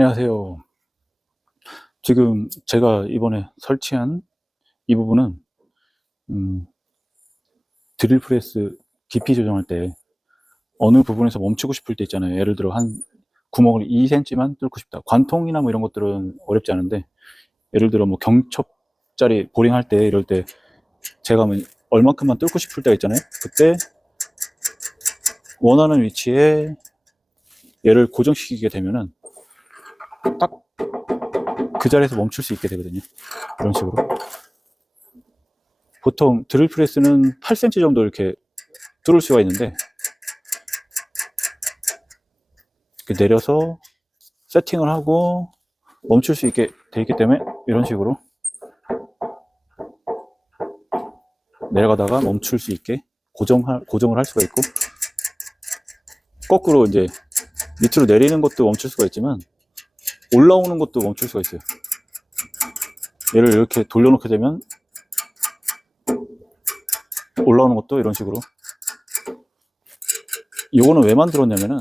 안녕하세요. 지금 제가 이번에 설치한 이 부분은 드릴프레스 깊이 조정할 때 어느 부분에서 멈추고 싶을 때 있잖아요. 예를 들어 한 구멍을 2cm만 뚫고 싶다. 관통이나 뭐 이런 것들은 어렵지 않은데, 예를 들어 뭐 경첩짜리 보링 할 때, 이럴 때 제가 뭐 얼만큼만 뚫고 싶을 때가 있잖아요. 그때 원하는 위치에 얘를 고정시키게 되면은 딱 그 자리에서 멈출 수 있게 되거든요. 이런 식으로. 보통 드릴프레스는 8cm 정도 이렇게 뚫을 수가 있는데, 이렇게 내려서 세팅을 하고 멈출 수 있게 돼 있기 때문에 이런 식으로 내려가다가 멈출 수 있게 고정을 할 수가 있고, 거꾸로 이제 밑으로 내리는 것도 멈출 수가 있지만 올라오는 것도 멈출 수가 있어요. 얘를 이렇게 돌려놓게 되면 올라오는 것도 이런 식으로. 이거는 왜 만들었냐면은,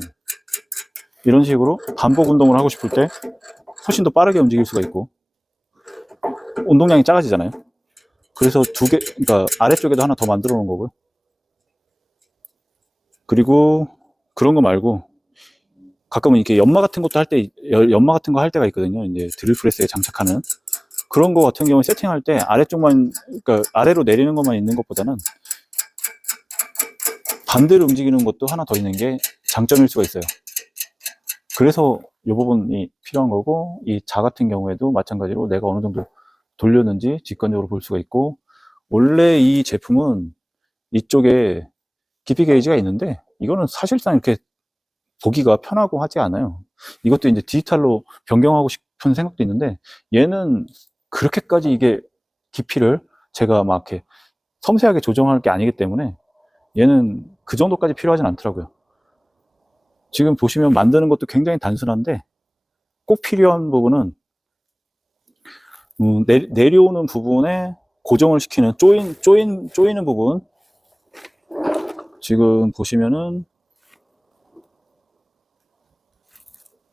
이런 식으로 반복 운동을 하고 싶을 때 훨씬 더 빠르게 움직일 수가 있고, 운동량이 작아지잖아요. 그래서 그러니까 아래쪽에도 하나 더 만들어 놓은 거고요. 그리고 그런 거 말고 가끔은 이렇게 연마 같은 것도 연마 같은 거 할 때가 있거든요. 이제 드릴프레스에 장착하는 그런 거 같은 경우에 세팅할 때 아래쪽만, 그러니까 아래로 내리는 것만 있는 것보다는 반대로 움직이는 것도 하나 더 있는 게 장점일 수가 있어요. 그래서 이 부분이 필요한 거고, 이 자 같은 경우에도 마찬가지로 내가 어느 정도 돌렸는지 직관적으로 볼 수가 있고, 원래 이 제품은 이쪽에 깊이 게이지가 있는데 이거는 사실상 이렇게 보기가 편하고 하지 않아요. 이것도 이제 디지털로 변경하고 싶은 생각도 있는데, 얘는 그렇게까지 이게 깊이를 제가 막 이렇게 섬세하게 조정할 게 아니기 때문에 얘는 그 정도까지 필요하진 않더라고요. 지금 보시면 만드는 것도 굉장히 단순한데, 꼭 필요한 부분은 내려오는 부분에 고정을 시키는 조이는 부분. 지금 보시면은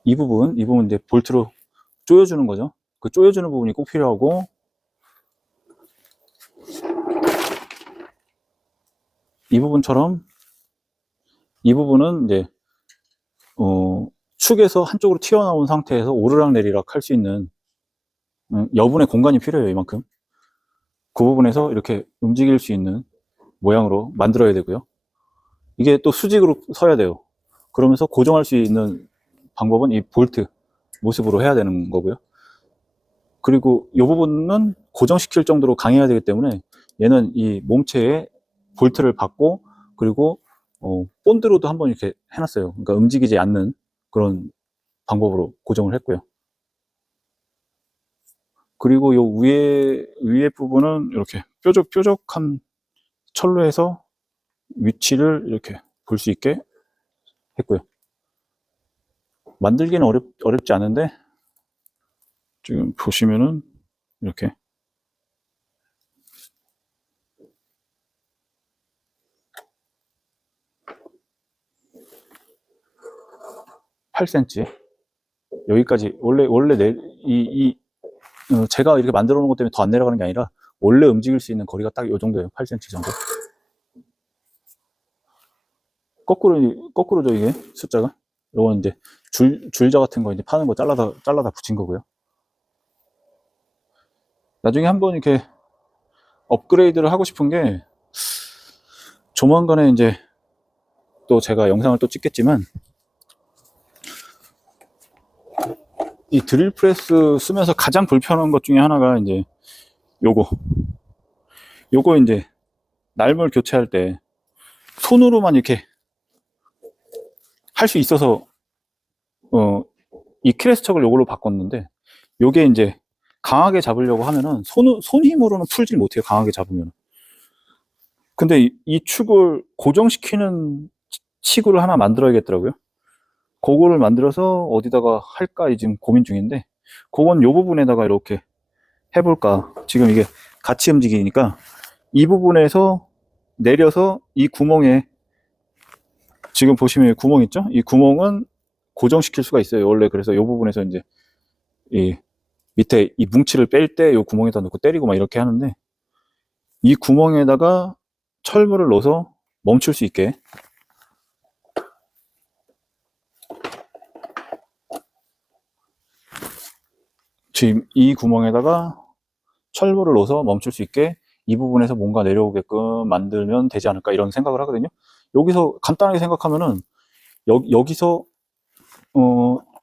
이 부분 이제 볼트로 조여주는 거죠. 그 조여주는 부분이 꼭 필요하고, 이 부분처럼 이 부분은 이제 축에서 한쪽으로 튀어나온 상태에서 오르락내리락 할 수 있는 여분의 공간이 필요해요. 이만큼. 그 부분에서 이렇게 움직일 수 있는 모양으로 만들어야 되고요. 이게 또 수직으로 서야 돼요. 그러면서 고정할 수 있는 방법은 이 볼트 모습으로 해야 되는 거고요. 그리고 이 부분은 고정시킬 정도로 강해야 되기 때문에 얘는 이 몸체에 볼트를 받고, 그리고 본드로도 한번 이렇게 해놨어요. 그러니까 움직이지 않는 그런 방법으로 고정을 했고요. 그리고 요 위에 부분은 이렇게 뾰족한 철로 해서 위치를 이렇게 볼 수 있게 했고요. 만들기는 어렵지 않은데, 지금 보시면은 이렇게 8cm 여기까지 원래 제가 이렇게 만들어 놓은 것 때문에 더 안 내려가는 게 아니라 원래 움직일 수 있는 거리가 딱 이 정도예요. 8cm 정도. 거꾸로죠, 이게 숫자가. 요건 이제 줄자 같은 거 이제 파는 거 잘라다 붙인 거고요. 나중에 한번 이렇게 업그레이드를 하고 싶은 게, 조만간에 이제 또 제가 영상을 또 찍겠지만, 이 드릴프레스 쓰면서 가장 불편한 것 중에 하나가 이제 요거 이제 날물 교체할 때 손으로만 이렇게 할 수 있어서 이 크레스척을 요걸로 바꿨는데, 요게 이제 강하게 잡으려고 하면은 손 힘으로는 풀질 못해요. 강하게 잡으면. 근데 이 축을 고정시키는 치구를 하나 만들어야겠더라고요. 그거를 만들어서 어디다가 할까 지금 고민 중인데, 그건 요 부분에다가 이렇게 해볼까. 지금 이게 같이 움직이니까 이 부분에서 내려서 이 구멍에, 지금 보시면 구멍 있죠? 이 구멍은 고정시킬 수가 있어요. 원래 그래서 이 부분에서 이제 이 밑에 이 뭉치를 뺄 때 이 구멍에다 넣고 때리고 막 이렇게 하는데, 이 구멍에다가 철물을 넣어서 멈출 수 있게, 지금 이 구멍에다가 철물을 넣어서 멈출 수 있게 이 부분에서 뭔가 내려오게끔 만들면 되지 않을까, 이런 생각을 하거든요. 여기서 간단하게 생각하면은 여기서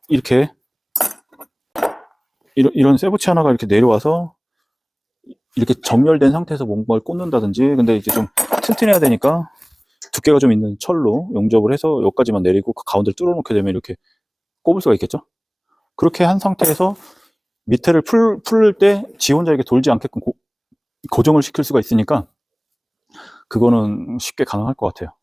이렇게 이런 쇠붙이 하나가 이렇게 내려와서 이렇게 정렬된 상태에서 뭔가를 꽂는다든지, 근데 이제 좀 튼튼해야 되니까 두께가 좀 있는 철로 용접을 해서 여기까지만 내리고 그 가운데를 뚫어놓게 되면 이렇게 꼽을 수가 있겠죠. 그렇게 한 상태에서 밑에를 풀 때 지 혼자 이렇게 돌지 않게끔 고정을 시킬 수가 있으니까 그거는 쉽게 가능할 것 같아요.